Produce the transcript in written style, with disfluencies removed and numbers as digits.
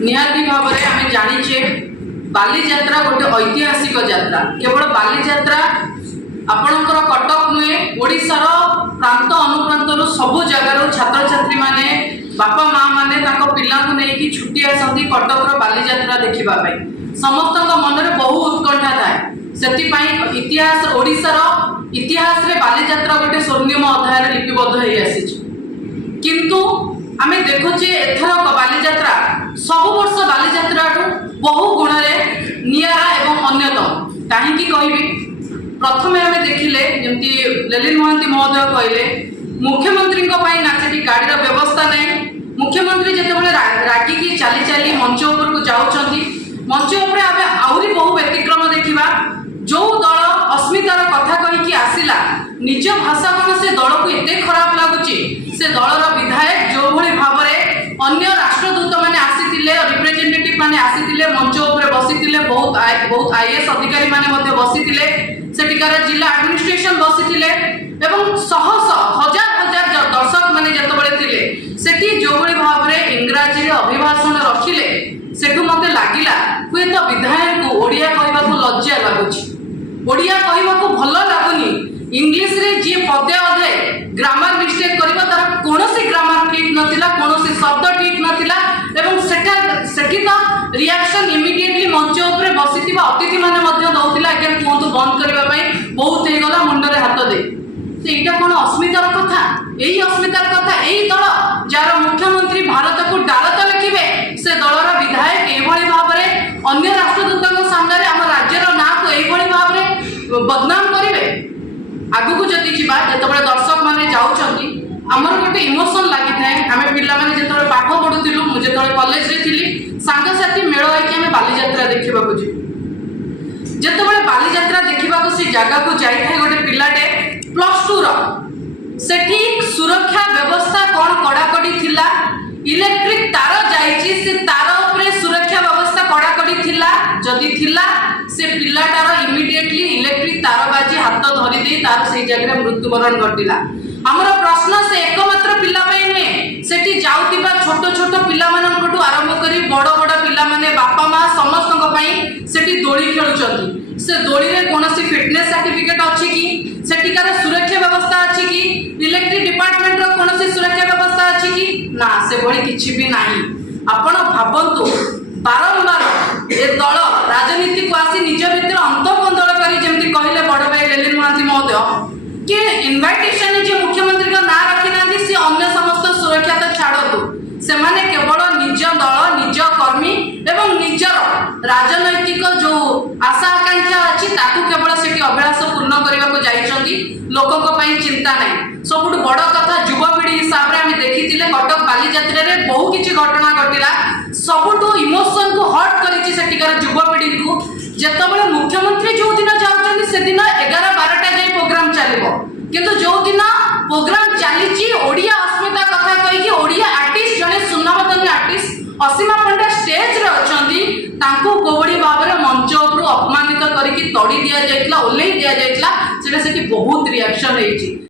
निहाती भाव में आम जाचे बालीजात्रा गोटे ऐतिहासिक यात्रा। केवल बालीजात्रा आपणकर कटक नुहे ओडिशार प्रांत अनुप्रांत सबु जगार छात्र छात्री माने बापा माँ माने पिला नहीं छुट्टी आसती कटक बालीजात्रा देखा समस्त मन में बहु उत्कंठा थाए। से इतिहास ओडिशार इतिहास रे बालीजात्रा गोटे स्वर्णिम अध्याय लिपिबद्ध हो आसी किंतु आम देखुचे एथरक बालीजात्रा सब वर्ष बालीजात्रा बहु गुण निरा एवं अन्यतम कहीं कहबी। प्रथम आम देखिले जमती ललित महांती महोदय कहले मुख्यमंत्री नाचटी गाड़ी व्यवस्था नहीं। मुख्यमंत्री जिते रागिकी चली चली मंच उपरको जाउछंती मंच उपरे आमे आहुरी बहु व्यतिक्रम देखिबा। जो दल अस्मितार कथा कहीकि आसिला निज भाषा कौन से दल को एते खराब लगुची से दलर विधायक जो भली भाव में अन्य राष्ट्रदूत माने आसीतिले रिप्रेजेंटेटिव माने आसीतिले मंच उपरे बसितिले बहुत आईएएस अधिकारी माने मध्ये बसितिले सेटिकार जिला एडमिनिस्ट्रेशन बसितिले एवं शह शह हजार हजार दर्शक माने जतबळे थिले सेठी जो भली भाव में इंग्राजी अभिभाषण रखिले सेठू मते लागिला हुए तो विधायक को ओडिया कहबा को लज्जा लागुची ओडिया कहबा को भल लागुनी। इंग्लिश रे जे पदे अधे ग्रामर मिस्टेक करबा तार कोनोसी ग्रामर ठीक नथिला कोनोसी शब्द ठीक नथिला एवं सेठी तो रिएक्शन इमिडिएटली मंच ऊपर बसिथिबा अतिथि माने मध्ये दउथिला एके कोंतु बंद करबा पई बहुत हे गला मुंडरे हाथ दे से एटा कोन अस्मितार कथा एही अस्मितार कथा एही दल जार मुख्यमंत्री भारत को डालत लिखिबे से दलर विधायक एभली भाव में अन्य राष्ट्रदूतों सामने आम राज्यर ना को एभली भाव में बदनाम करेंगे। आगु को जदि जीवा जिते दर्शक मैंने जाऊँगी आमर गोटे इमोशन लगी थाए आम पिला जो पाठ पढ़ुलु मुझे कॉलेज रे थी सांगसाथी मेल होकर बालीजात्रा देखा जिते बालीजात्रा देखा से जगह को जाए गोटे पिलाटे +2 सेठी सुरक्षा व्यवस्था कौन कड़ाकड़ी थिला इलेक्ट्रिक तार जाइछि से तार उपरे सुरक्षा व्यवस्था कड़ाकड़ी थिला जदि थिला से पिलाटार इमिडिएटली इलेक्ट्रिक तार बाजी हाथ धरी दे तार से जगह मृत्युवरण घटिला। हमर प्रश्न से एकमात्र पिला नुहे सेठी जाउतिबा छोट छोट पिला मानकटू आरंभ करी बड़ बड़ पिला माने बापा माँ समस्त सेठी दोली खेलुचंती से दोली रे कोनोसी फिटनेस सर्टिफिकेट अछि कि सेठिकार सुरक्षा व्यवस्था अछि कि इलेक्ट्रिक डिपार्टमेंट रो कोनोसी सुरक्षा व्यवस्था अछि कि ना से भली किछि भी नाही। आपण भाबंतु बारंबार ए दल राजनीति को आसी निज भीतर अंतर्गोंदल करी जेमति कहले बड़ भाई ललित महांती महोदय कि इनविटेशन जे मुख्यमंत्री का ना रखी नांदी से अन्य समस्त सुरक्षा तो छाड़तु से माने केवल निज दल निज कर्मी एवं निजर राजनैतिक जो आशा आकांक्षा अच्छी ताकू केवल से अभिलाष पूर्ण करने को जाइछंती लोकों पई चिंता नहीं। सबुठ बड़ कथा युवपीढ़ी हिसाब से आम देखी कटक बालीजात्रा रे बहु किछि घटना घटिला सबुठ इमोशन को हट करिछि सेटिकार युवपीढ़ी को जेतबेले मुख्यमंत्री जो दिन जाउछंती से दिन 11-12टा जाय प्रोग्राम चलिबो किंतु जो दिन प्रोग्राम चलीछि ओडिया अस्मिता कथा कहि कि ओडिया आर्टिस्ट जने सुन्नावतनी आर्टिस्ट असीमा पंडा स्टेज रे अछंती तांको कोबड़ी भाबरे मंच ऊपर अपमानित करिकि तड़ी दिया जायतला ओल्लै दिया जायतला सेटा सेठी बहुत रिएक्शन हेछि।